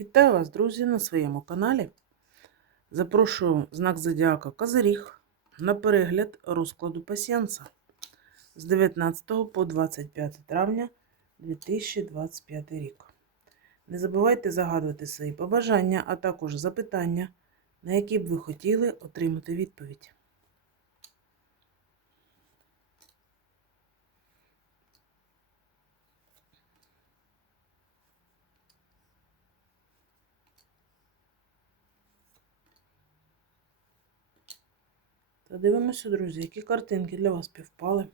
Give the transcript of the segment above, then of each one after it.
Вітаю вас, друзі, на своєму каналі. Запрошую знак Зодіака Козиріг на перегляд розкладу пасіянса з 19 по 25 травня 2025 рік. Не забувайте загадувати свої побажання, а також запитання, на які б ви хотіли отримати відповідь. Та друзі, які картинки для вас півпали.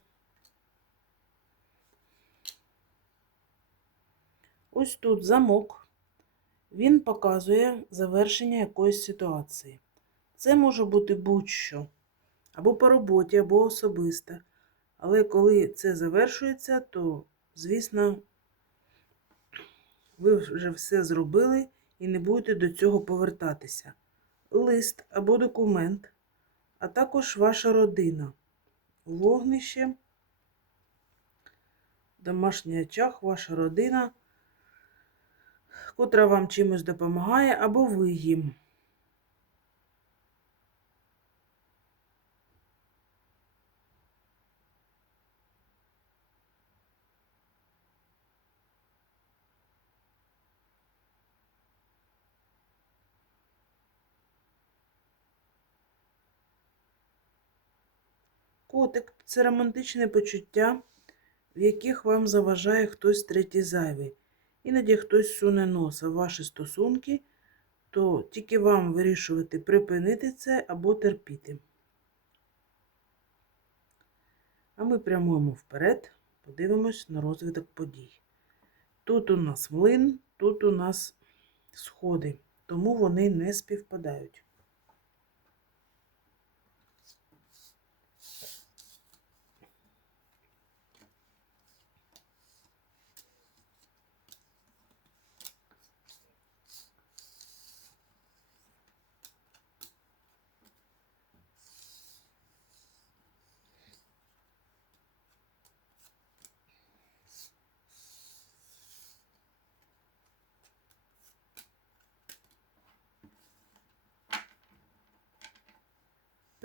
Ось тут замок. Він показує завершення якоїсь ситуації. Це може бути будь-що. Або по роботі, або особисте. Але коли це завершується, то, звісно, ви вже все зробили і не будете до цього повертатися. Лист або документ а також ваша родина, вогнище, домашній очаг, ваша родина, котра вам чимось допомагає, або ви їм. Котик це романтичне почуття, в яких вам заважає хтось третій зайвий. Іноді хтось суне носа в ваші стосунки, то тільки вам вирішувати, припинити це або терпіти. А ми прямуємо вперед, подивимось на розвиток подій. Тут у нас млин, тут у нас сходи, тому вони не співпадають.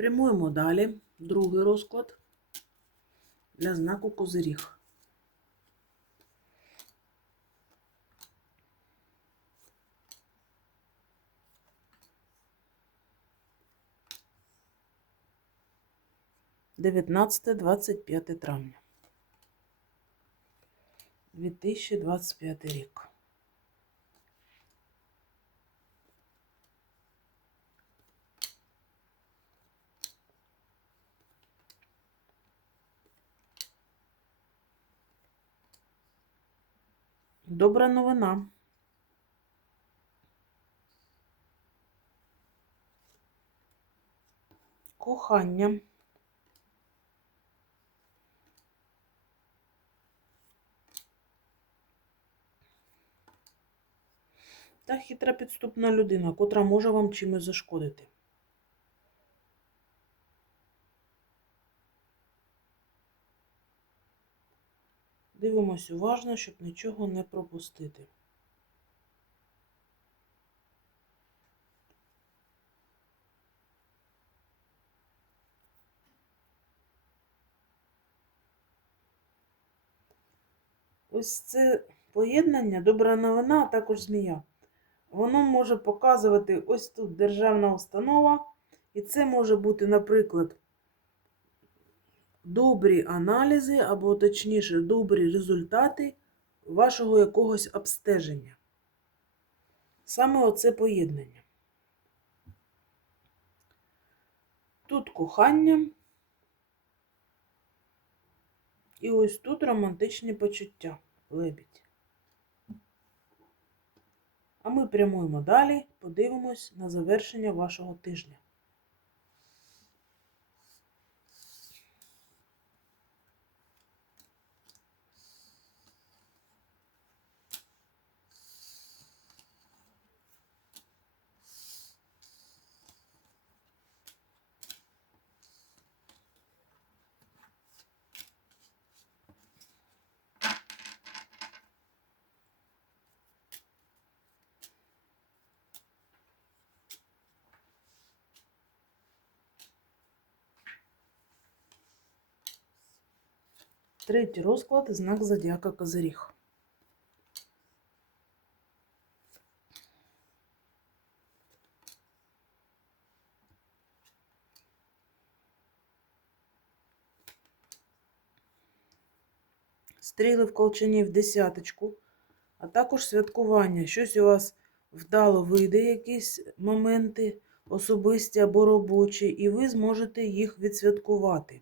Прямуємо далі другий розклад для знаку Козиріг. Дев'ятнадцяте двадцять п'яте травня. 2025 рік. Добра новина. Кохання. Та хитра підступна людина, котра може вам чимось зашкодити. Дивимось уважно, щоб нічого не пропустити. Ось це поєднання, добра новина, а також змія. Воно може показувати ось тут державна установа, і це може бути, наприклад, добрі аналізи, або, точніше, добрі результати вашого якогось обстеження. Саме оце поєднання. Тут кохання. І ось тут романтичні почуття, лебідь. А ми прямуємо далі, подивимось на завершення вашого тижня. Третій розклад знак зодіака Козиріг. Стріли в колчані в десяточку, а також святкування. Щось у вас вдало вийде, якісь моменти особисті або робочі, і ви зможете їх відсвяткувати.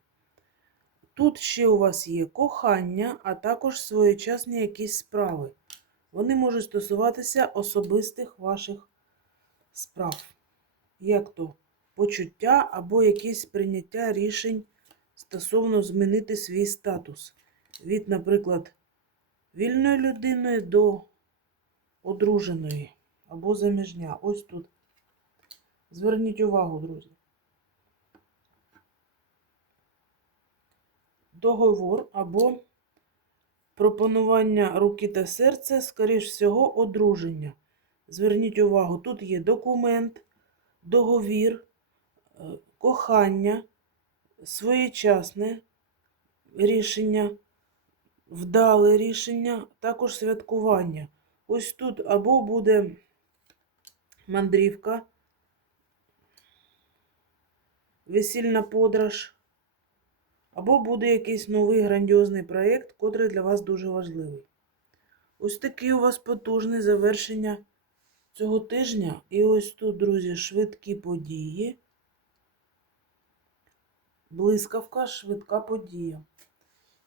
Тут ще у вас є кохання, а також своєчасні якісь справи. Вони можуть стосуватися особистих ваших справ, як то почуття або якісь прийняття рішень стосовно змінити свій статус. Від, наприклад, вільної людини до одруженої або заміжня. Ось тут. Зверніть увагу, друзі. Договор або пропонування руки та серця, скоріш всього, одруження. Зверніть увагу, тут є документ, договір, е, кохання, своєчасне рішення, вдале рішення, також святкування. Ось тут або буде мандрівка, весільна подорож, або буде якийсь новий грандіозний проєкт, котрий для вас дуже важливий. Ось такий у вас потужний завершення цього тижня. І ось тут, друзі, швидкі події. Блискавка, швидка подія.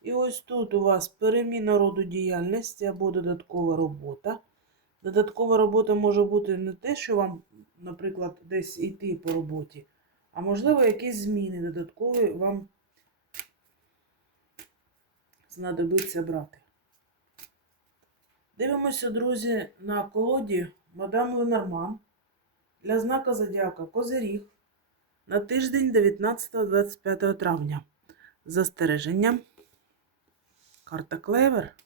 І ось тут у вас переміна роду діяльності або додаткова робота. Додаткова робота може бути не те, що вам, наприклад, десь йти по роботі, а можливо, якісь зміни додаткові вам знадобиться брати. Дивимося, друзі, на колоді Мадам Ленорман для знака Зодіака Козиріг на тиждень 19-25 травня. Застереження. Карта Клевер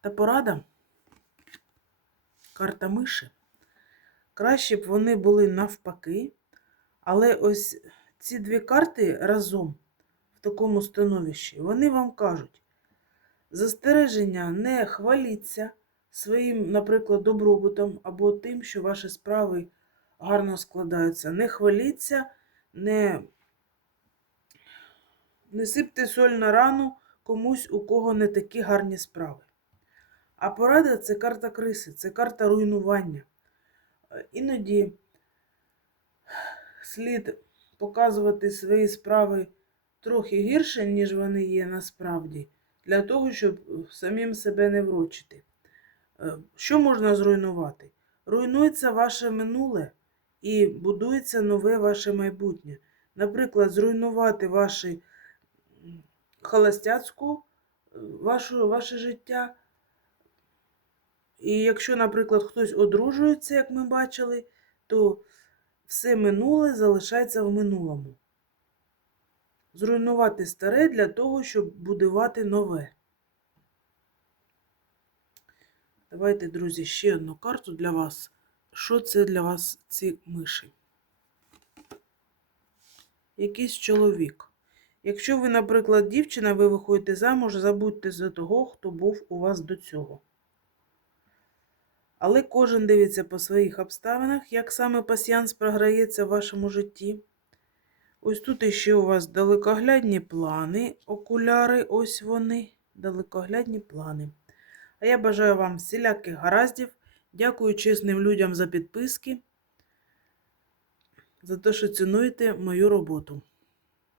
та порада. Карта миші. Краще б вони були навпаки, але ось ці дві карти разом в такому становищі, вони вам кажуть, застереження не хваліться своїм, наприклад, добробутом або тим, що ваші справи гарно складаються. Не хваліться, не, не сипте соль на рану комусь, у кого не такі гарні справи. А порада це карта криси, це карта руйнування. Іноді слід показувати свої справи трохи гірше, ніж вони є насправді, для того, щоб самим себе не врочити. Е, Що можна зруйнувати? Руйнується ваше минуле і будується нове ваше майбутнє. Наприклад, зруйнувати ваші холостяцьку, е, вашу, ваше життя. І якщо, наприклад, хтось одружується, як ми бачили, то все минуле залишається в минулому. Зруйнувати старе для того, щоб будувати нове. Давайте, друзі, ще одну карту для вас. Що це для вас ці миші? Якийсь чоловік. Якщо ви, наприклад, дівчина, ви виходите замуж, забудьте за того, хто був у вас до цього. Але кожен дивиться по своїх обставинах, як саме пасіянс програється в вашому житті. Ось тут іще у вас далекоглядні плани, окуляри, ось вони, далекоглядні плани. А я бажаю вам всіляких гараздів. Дякую чесним людям за підписки, за те, що цінуєте мою роботу.